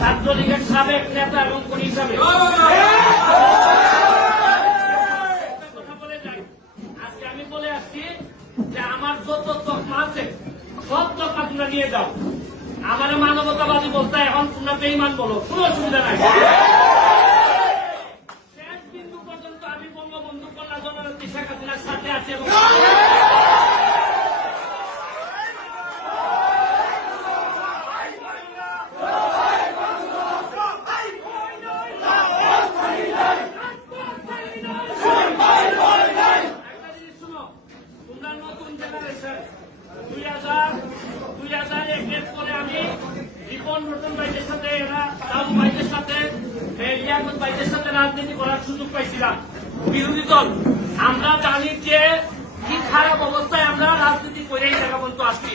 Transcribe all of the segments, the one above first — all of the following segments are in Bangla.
ছাত্রলীগের সাবেক নেতা এবং কর্মী হিসাবে কথা বলে যাই। আজকে আমি বলে আসছি যে আমার যত তকমা আছে সব তকমা তোমরা নিয়ে যাও। আমার মানবতাবাদী বলতে এখন তোমরা বেঈমান বলো, কোনো অসুবিধা নাই। শেষ বিন্দু পর্যন্ত আমি বঙ্গবন্ধু কন্যা জননেত্রী শেখ হাসিনার সাথে আছি এবং নতুন জেনারেশন 2001 পরে আমি রিপন রতন ভাইদের সাথে দাদু ভাইদের সাথে লিয়াকত ভাইদের সাথে রাজনীতি করার সুযোগ পাইছিলাম। বিরোধী দল আমরা জানি যে কি খারাপ অবস্থায় আমরা রাজনীতি করে এই জায়গা পর্যন্ত আসছি।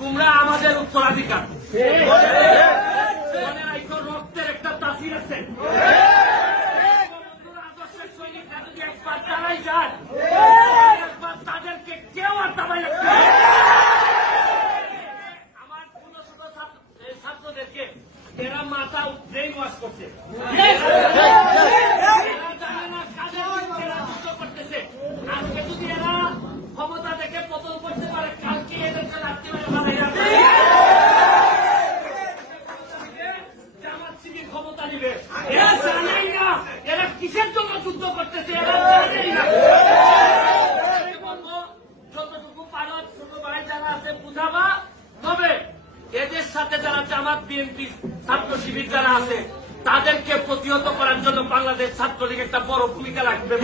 তোমরা আমাদের উত্তরাধিকার, রক্তের একটা তাসির আছে। আদর্শের সৈনিকরা যদি একবার দাঁড়াই যায়, একবার তাদেরকে কেউ আর দাবাই রাখতে পারে। আমার ছোট ছোট ছাত্রদেরকে এরা মাথা ব্রেন ওয়াশ করছে, জানে না কাজের এরা যুদ্ধ করতেছে। আজকে যদি এরা ক্ষমতা থেকে পতন করতে পারে, কালকে এদেরকে রাত্রি বানাই যাবে, জামাত শিবির ক্ষমতা নিবে। এরা জানেই না এরা কিসের জন্য যুদ্ধ করতেছে, এরা জানেই না। যতটুকু পারো ছোট ভাই যারা আছে বুঝাবা, তবে এদের সাথে যারা জামাত বিএনপি ছাত্র শিবির যারা আছে তাদেরকে প্রতিহত করার জন্য বাংলাদেশ ছাত্রলীগ একটা বড় ভূমিকা রাখবে।